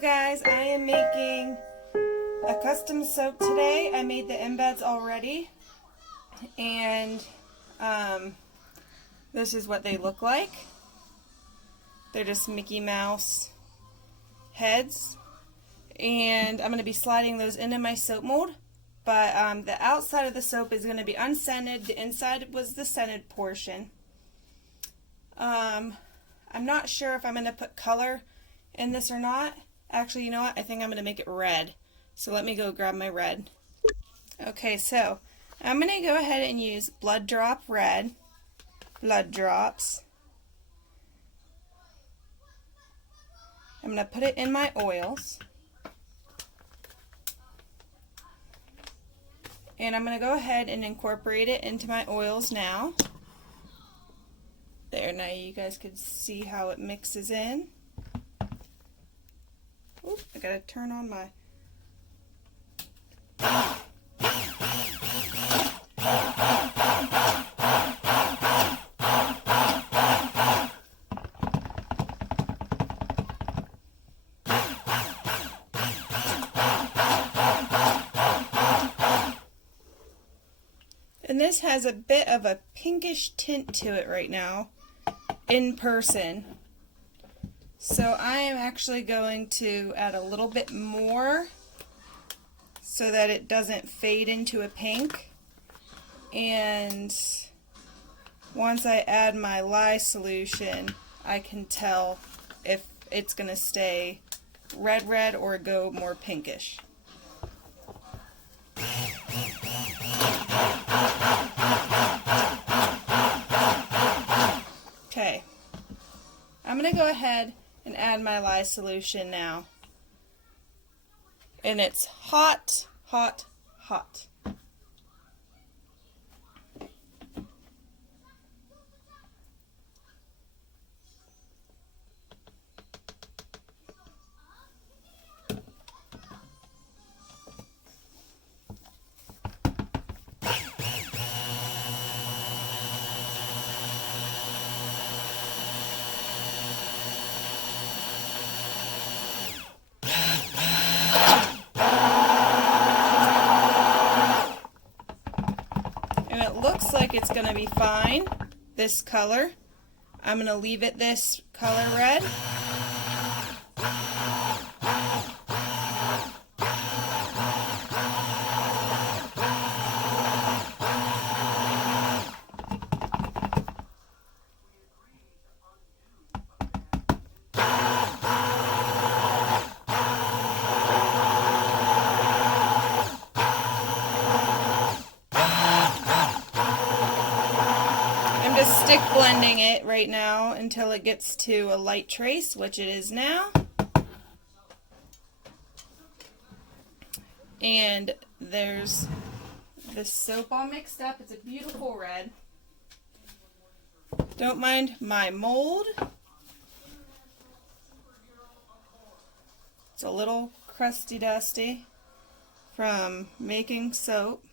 guys, I am making a custom soap today. I made the embeds already, and this is what they look like. They're just Mickey Mouse heads, and I'm going to be sliding those into my soap mold. But the outside of the soap is going to be unscented. The inside was the scented portion. I'm not sure if I'm going to put color in this or not. Actually, you know what? I think I'm going to make it red. So let me go grab my red. Okay, so I'm going to go ahead and use Blood Drop Red. Blood Drops. I'm going to put it in my oils. And I'm going to go ahead and incorporate it into my oils now. There, now you guys can see how it mixes in. Oop, I gotta turn on my... And this has a bit of a pinkish tint to it right now, in person. So I am actually going to add a little bit more so that it doesn't fade into a pink. And once I add my lye solution, I can tell if it's going to stay red or go more pinkish. Okay, I'm going to go ahead and add my lye solution now. And it's hot, hot, hot. Looks like it's going to be fine, this color. I'm going to leave it this color red. Stick blending it right now until it gets to a light trace, which it is now. And there's the soap all mixed up. It's a beautiful red. Don't mind my mold. It's a little crusty dusty from making soap.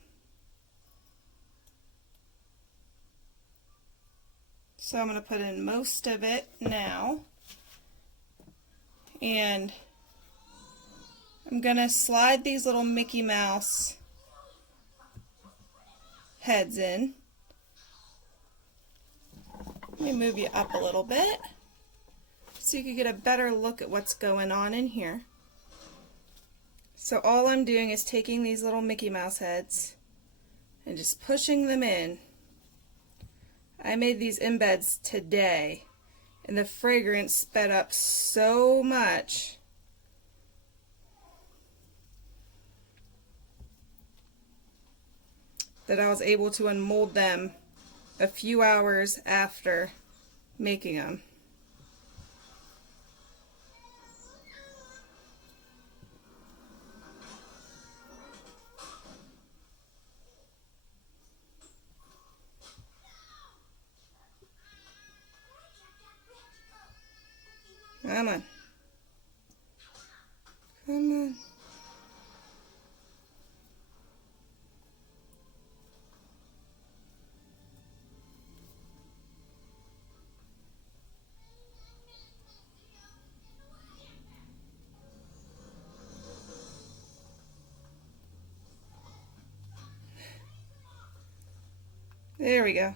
So I'm going to put in most of it now, and I'm going to slide these little Mickey Mouse heads in. Let me move you up a little bit so you can get a better look at what's going on in here. So all I'm doing is taking these little Mickey Mouse heads and just pushing them in. I made these embeds today, and the fragrance sped up so much. That I was able to unmold them a few hours after making them. Come on. Come on. There we go.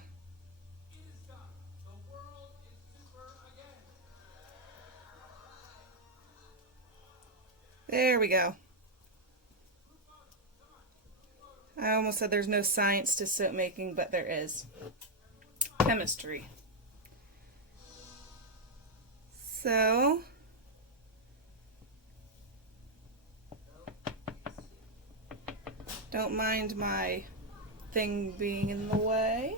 There we go. I almost said there's no science to soap making, but there is. Chemistry. So, don't mind my thing being in the way.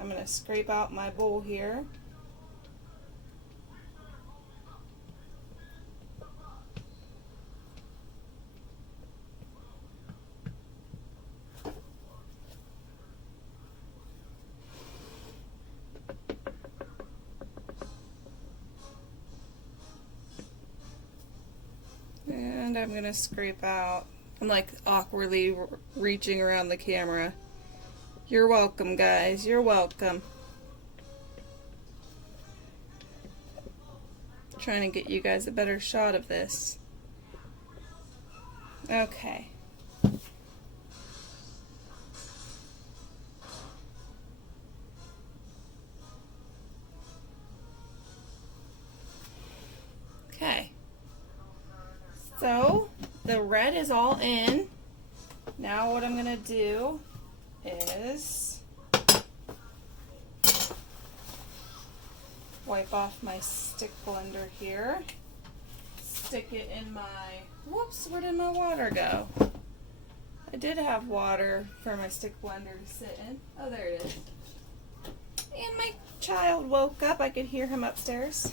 I'm going to scrape out my bowl here. And I'm going to scrape out. I'm like awkwardly reaching around the camera. You're welcome, guys. You're welcome. Trying to get you guys a better shot of this. Okay. Okay. So, the red is all in. Now what I'm going to do is wipe off my stick blender here. Stick it in my... Whoops, where did my water go? I did have water for my stick blender to sit in. Oh, there it is. And my child woke up. I could hear him upstairs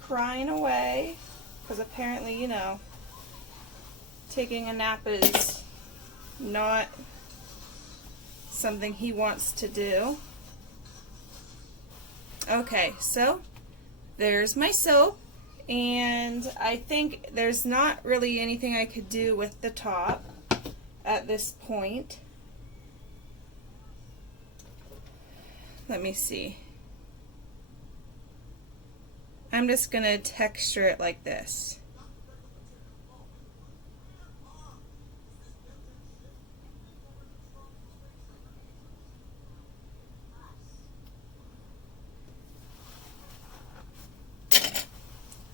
crying away. Because apparently, you know, taking a nap is not something he wants to do. Okay, so there's my soap, and I think there's not really anything I could do with the top at this point. Let me see. I'm just going to texture it like this.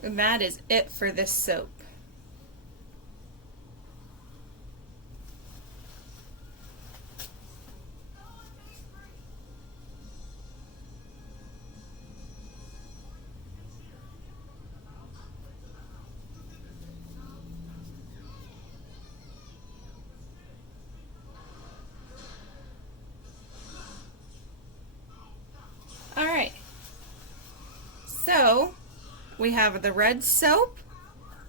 And that is it for this soap. Alright, so we have the red soap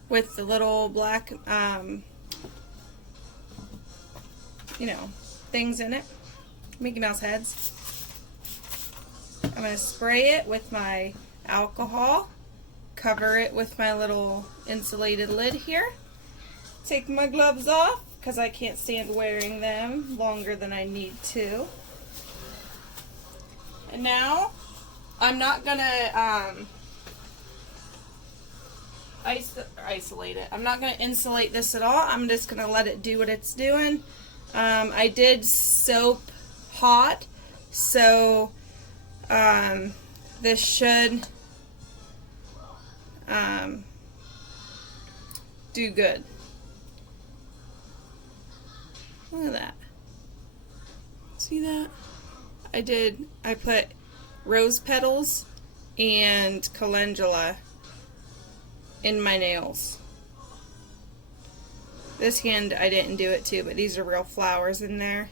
with the little black, you know, things in it, Mickey Mouse heads. I'm going to spray it with my alcohol, cover it with my little insulated lid here, take my gloves off because I can't stand wearing them longer than I need to. And now, I'm not going to isolate it. I'm not going to insulate this at all. I'm just going to let it do what it's doing. I did soap hot, so this should do good. Look at that. See that? I put rose petals and calendula in my nails. This hand I didn't do it too, but these are real flowers in there.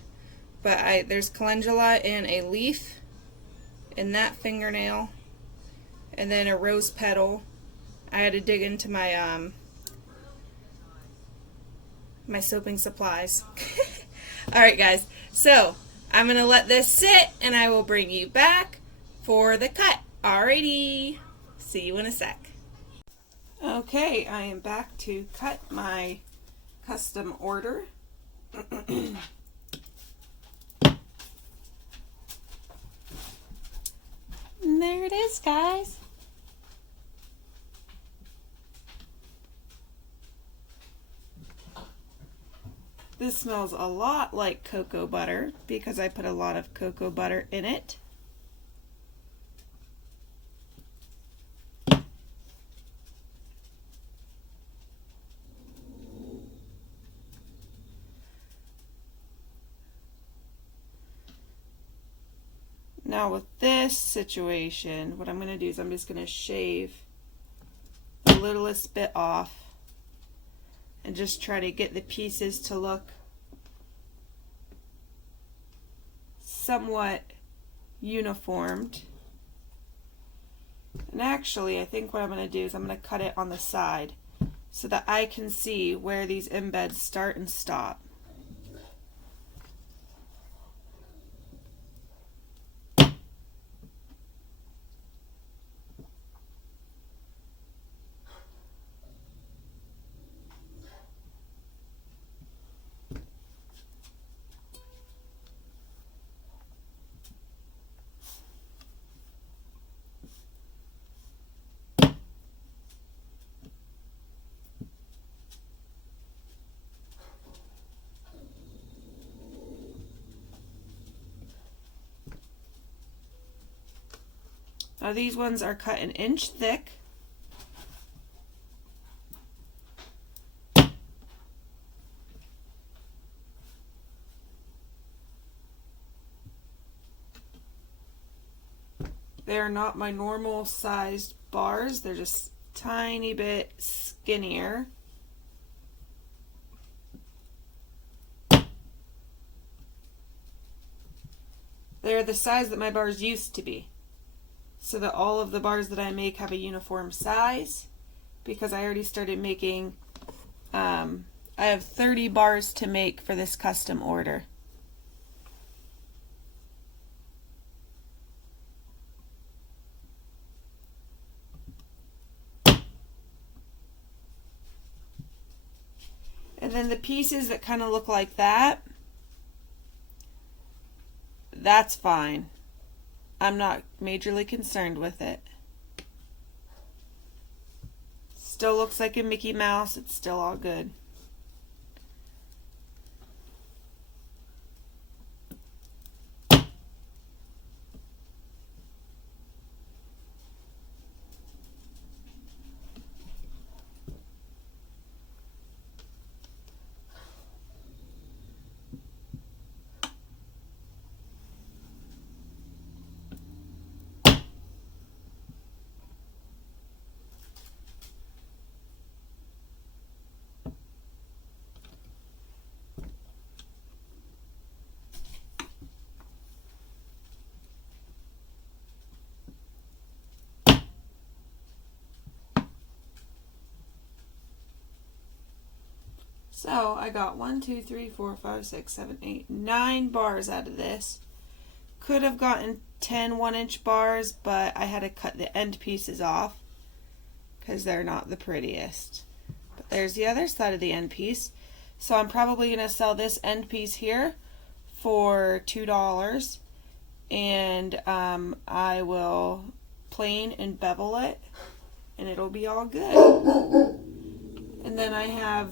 But there's calendula and a leaf in that fingernail, and then a rose petal. I had to dig into my my soaping supplies. Alright guys, so I'm going to let this sit and I will bring you back for the cut. Alrighty, see you in a sec. Okay, I am back to cut my custom order. And there it is, guys. This smells a lot like cocoa butter because I put a lot of cocoa butter in it. Now with this situation, what I'm going to do is I'm just going to shave the littlest bit off and just try to get the pieces to look somewhat uniformed. And actually, I think what I'm going to do is I'm going to cut it on the side so that I can see where these embeds start and stop. Now these ones are cut an inch thick. They're not my normal sized bars, they're just a tiny bit skinnier. They're the size that my bars used to be, so that all of the bars that I make have a uniform size, because I already started making, I have 30 bars to make for this custom order. And then the pieces that kind of look like that, that's fine. I'm not majorly concerned with it. Still looks like a Mickey Mouse. It's still all good. So I got 1, 2, 3, 4, 5, 6, 7, 8, 9 bars out of this. Could have gotten 10 1-inch bars, but I had to cut the end pieces off because they're not the prettiest. But there's the other side of the end piece. So I'm probably going to sell this end piece here for $2, and I will plane and bevel it, and it'll be all good. And then I have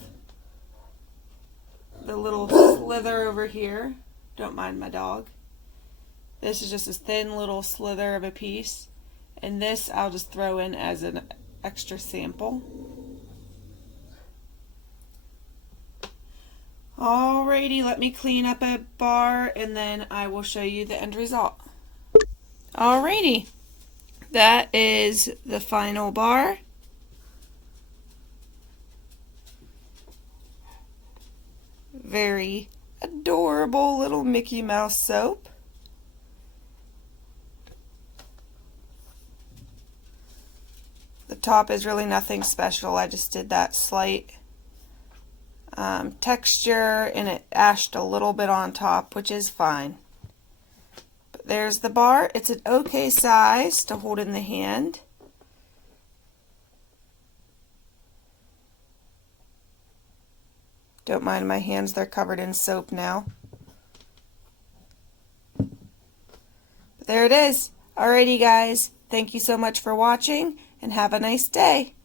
the little slither over here. Don't mind my dog. This is just a thin little slither of a piece, and this I'll just throw in as an extra sample. Alrighty, let me clean up a bar and then I will show you the end result. Alrighty, that is the final bar. Very adorable little Mickey Mouse soap. The top is really nothing special. I just did that slight texture, and it ashed a little bit on top, which is fine. But there's the bar. It's an okay size to hold in the hand. Don't mind my hands, they're covered in soap now. But there it is. Alrighty guys, thank you so much for watching and have a nice day.